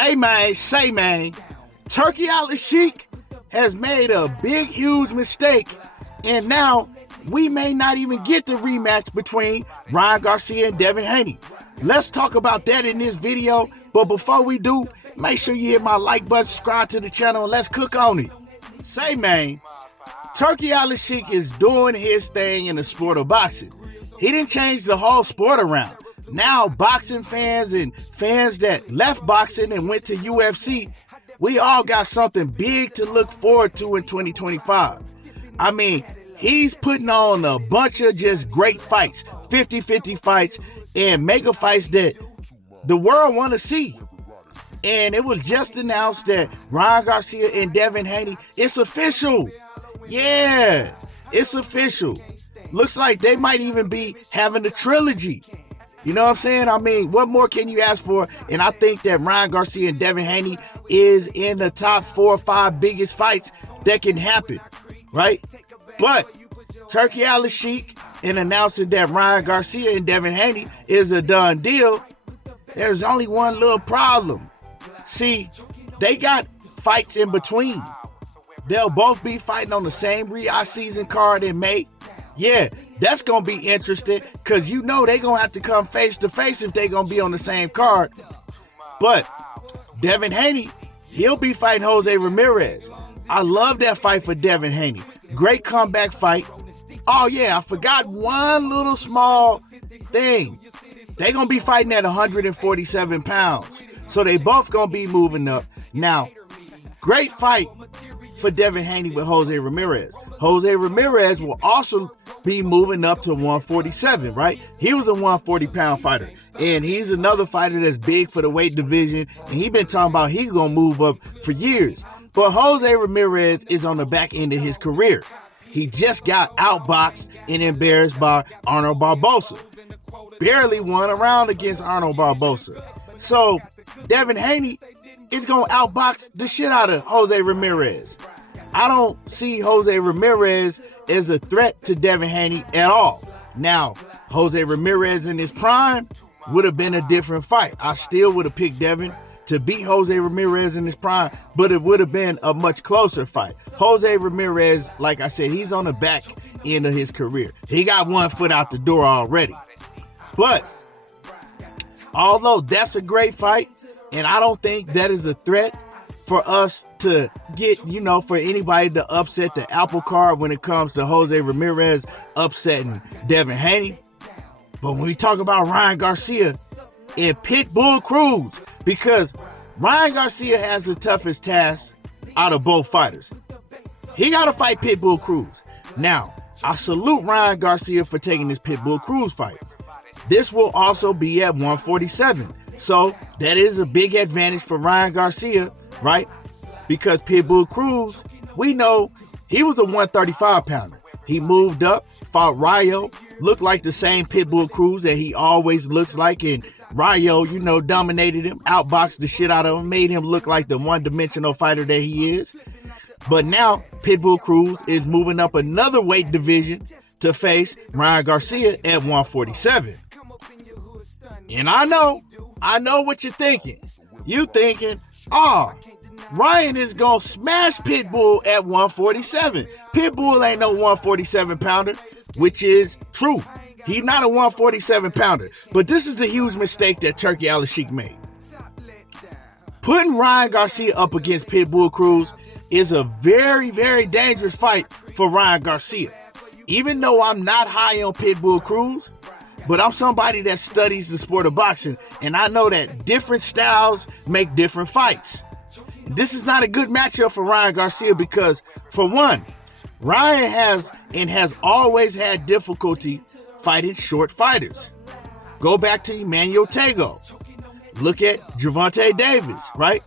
Hey man, say man, Turki Alahshiek has made a big, huge mistake, and now we may not even get the rematch between Ryan Garcia and Devin Haney. Let's talk about that in this video, but before we do, make sure you hit my like button, subscribe to the channel, and let's cook on it. Say man, Turki Alahshiek is doing his thing in the sport of boxing. He didn't change the whole sport around. Now boxing fans and fans that left boxing and went to UFC, we all got something big to look forward to in 2025. I mean, he's putting on a bunch of just great fights, 50-50 fights, and mega fights that the world want to see. And it was just announced that Ryan Garcia and Devin Haney, it's official. Yeah, it's official. Looks like they might even be having a trilogy. You know what I'm saying? I mean, what more can you ask for? And I think that Ryan Garcia and Devin Haney is in the top 4 or 5 biggest fights that can happen, right? But Turki Alahshiek, in announcing that Ryan Garcia and Devin Haney is a done deal, there's only one little problem. See, they got fights in between. They'll both be fighting on the same Riyadh season card in May. Yeah, that's going to be interesting because you know they're going to have to come face to face if they're going to be on the same card. But Devin Haney, he'll be fighting Jose Ramirez. I love that fight for Devin Haney. Great comeback fight. Oh, yeah, I forgot one little small thing. They're going to be fighting at 147 pounds. So they both going to be moving up. Now, great fight for Devin Haney with Jose Ramirez. Jose Ramirez will also be moving up to 147, right? He was a 140-pound fighter, and he's another fighter that's big for the weight division, and he's been talking about he's going to move up for years. But Jose Ramirez is on the back end of his career. He just got outboxed and embarrassed by Arnold Barboza. Barely won a round against Arnold Barboza. So Devin Haney is going to outbox the shit out of Jose Ramirez. I don't see Jose Ramirez as a threat to Devin Haney at all. Now, Jose Ramirez in his prime would have been a different fight. I still would have picked Devin to beat Jose Ramirez in his prime, but it would have been a much closer fight. Jose Ramirez, like I said, he's on the back end of his career. He got one foot out the door already. But although that's a great fight, and I don't think that is a threat for us to get, for anybody to upset the apple cart when it comes to Jose Ramirez upsetting Devin Haney. But when we talk about Ryan Garcia and Pitbull Cruz, because Ryan Garcia has the toughest task out of both fighters. He got to fight Pitbull Cruz. Now, I salute Ryan Garcia for taking this Pitbull Cruz fight. This will also be at 147. So that is a big advantage for Ryan Garcia, right? Because Pitbull Cruz, we know he was a 135-pounder. He moved up, fought Rayo, looked like the same Pitbull Cruz that he always looks like. And Rayo, dominated him, outboxed the shit out of him, made him look like the one-dimensional fighter that he is. But now Pitbull Cruz is moving up another weight division to face Ryan Garcia at 147. And I know what you're thinking. You thinking, Ryan is going to smash Pitbull at 147. Pitbull ain't no 147-pounder, which is true. He's not a 147-pounder. But this is the huge mistake that Turki Alahshiek made. Putting Ryan Garcia up against Pitbull Cruz is a very, very dangerous fight for Ryan Garcia. Even though I'm not high on Pitbull Cruz, but I'm somebody that studies the sport of boxing, and I know that different styles make different fights. This is not a good matchup for Ryan Garcia because, for one, Ryan has always had difficulty fighting short fighters. Go back to Emmanuel Tagoe. Look at Gervonta Davis, right?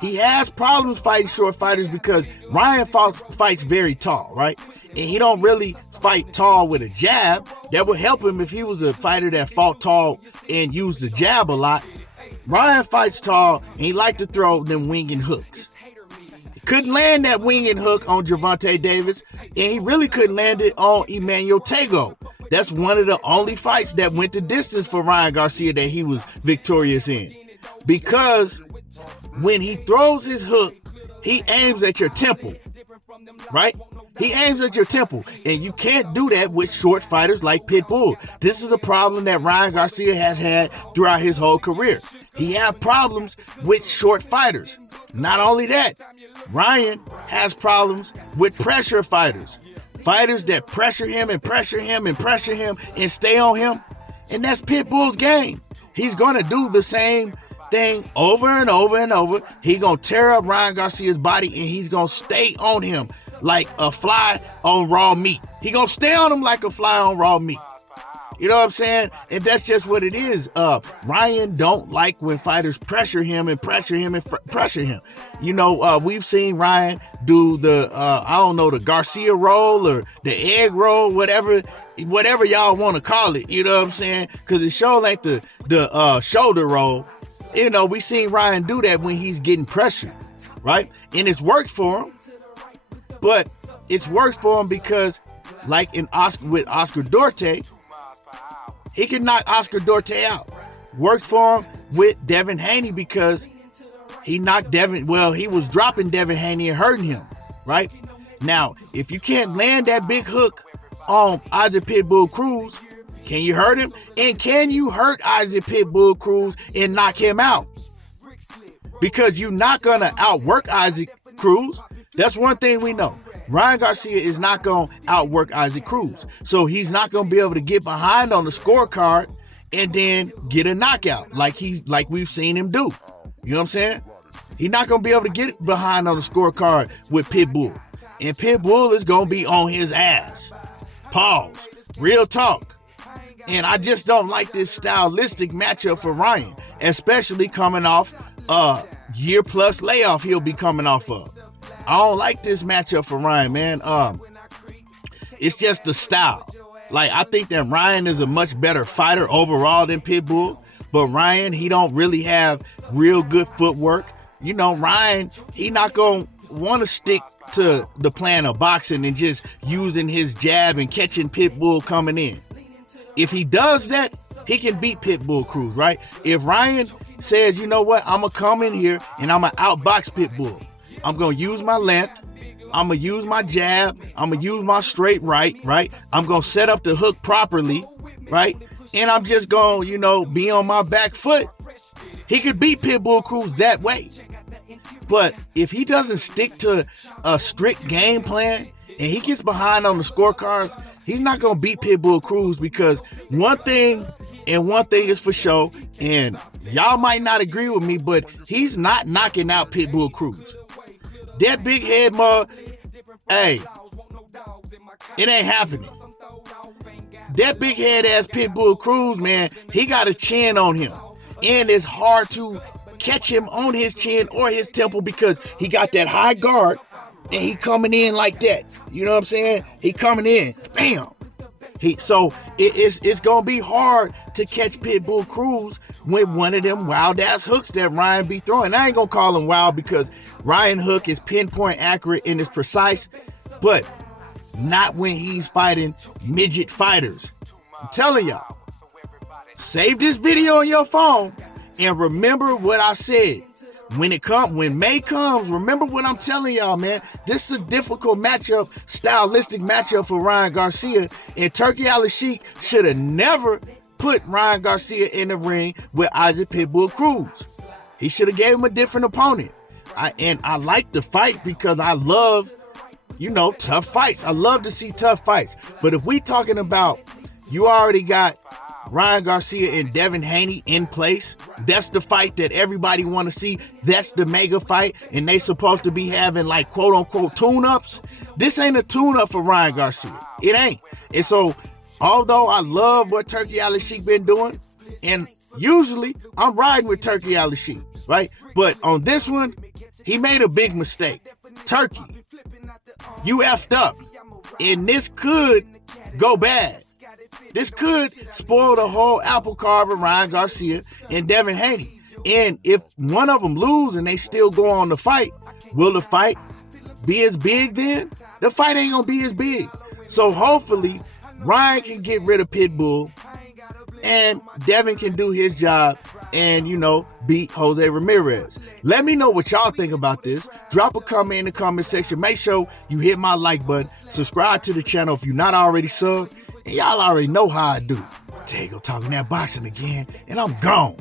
He has problems fighting short fighters because Ryan fights very tall, right? And he don't really fight tall with a jab. That would help him if he was a fighter that fought tall and used the jab a lot. Ryan fights tall and he liked to throw them winging hooks. He couldn't land that winging hook on Gervonta Davis, and he really couldn't land it on Emmanuel Tagoe. That's one of the only fights that went the distance for Ryan Garcia that he was victorious in. Because when he throws his hook, he aims at your temple, right? He aims at your temple, and you can't do that with short fighters like Pitbull. This is a problem that Ryan Garcia has had throughout his whole career. He has problems with short fighters. Not only that, Ryan has problems with pressure fighters. Fighters that pressure him and pressure him and pressure him and stay on him. And that's Pitbull's game. He's going to do the same thing over and over and over. He's going to tear up Ryan Garcia's body, and he's going to stay on him like a fly on raw meat. He's going to stay on him like a fly on raw meat. You know what I'm saying? And that's just what it is. Ryan don't like when fighters pressure him and pressure him and pressure him. You know, we've seen Ryan do the, the Garcia roll or the egg roll, whatever y'all want to call it. You know what I'm saying? Because it shows like the shoulder roll. You know, we seen Ryan do that when he's getting pressured, right? And it's worked for him. But it's worked for him because, like with Oscar Duarte, he can knock Oscar Duarte out. Worked for him with Devin Haney because he was dropping Devin Haney and hurting him, right? Now, if you can't land that big hook on Isaac Pitbull Cruz, can you hurt him? And can you hurt Isaac Pitbull Cruz and knock him out? Because you're not going to outwork Isaac Cruz. That's one thing we know. Ryan Garcia is not going to outwork Isaac Cruz. So he's not going to be able to get behind on the scorecard and then get a knockout like we've seen him do. You know what I'm saying? He's not going to be able to get behind on the scorecard with Pitbull. And Pitbull is going to be on his ass. Pause. Real talk. And I just don't like this stylistic matchup for Ryan, especially coming off a year-plus layoff he'll be coming off of. I don't like this matchup for Ryan, man. It's just the style. Like, I think that Ryan is a much better fighter overall than Pitbull, but Ryan, he don't really have real good footwork. You know, Ryan, he not going to want to stick to the plan of boxing and just using his jab and catching Pitbull coming in. If he does that, he can beat Pitbull Cruz, right? If Ryan says, you know what, I'm going to come in here and I'm going to outbox Pitbull. I'm going to use my length. I'm going to use my jab. I'm going to use my straight right? I'm going to set up the hook properly, right? And I'm just going to, be on my back foot. He could beat Pitbull Cruz that way. But if he doesn't stick to a strict game plan and he gets behind on the scorecards, he's not going to beat Pitbull Cruz because one thing is for sure, and y'all might not agree with me, but he's not knocking out Pitbull Cruz. That big head hey, it ain't happening. That big head ass Pitbull Cruz, man, he got a chin on him. And it's hard to catch him on his chin or his temple because he got that high guard and he coming in like that. You know what I'm saying? He coming in. Bam. So it's going to be hard to catch Pitbull Cruz with one of them wild-ass hooks that Ryan be throwing. I ain't going to call him wild because Ryan hook is pinpoint accurate and it's precise, but not when he's fighting midget fighters. I'm telling y'all, save this video on your phone and remember what I said. When May comes, remember what I'm telling y'all, man. This is a difficult matchup, stylistic matchup for Ryan Garcia. And Turki Alahshiek should have never put Ryan Garcia in the ring with Isaac Pitbull Cruz. He should have gave him a different opponent. I like the fight because I love, tough fights. I love to see tough fights. But if we talking about, you already got Ryan Garcia and Devin Haney in place. That's the fight that everybody want to see. That's the mega fight. And they supposed to be having like quote unquote tune-ups. This ain't a tune-up for Ryan Garcia. It ain't. And so, although I love what Turki Alahshiek been doing, and usually I'm riding with Turki Alahshiek, right? But on this one, he made a big mistake. Turki, you effed up. And this could go bad. This could spoil the whole apple cart with Ryan Garcia and Devin Haney. And if one of them lose and they still go on the fight, will the fight be as big then? The fight ain't going to be as big. So hopefully Ryan can get rid of Pitbull and Devin can do his job and, beat Jose Ramirez. Let me know what y'all think about this. Drop a comment in the comment section. Make sure you hit my like button. Subscribe to the channel if you're not already subbed. And y'all already know how I do. Tego talking that boxing again, and I'm gone.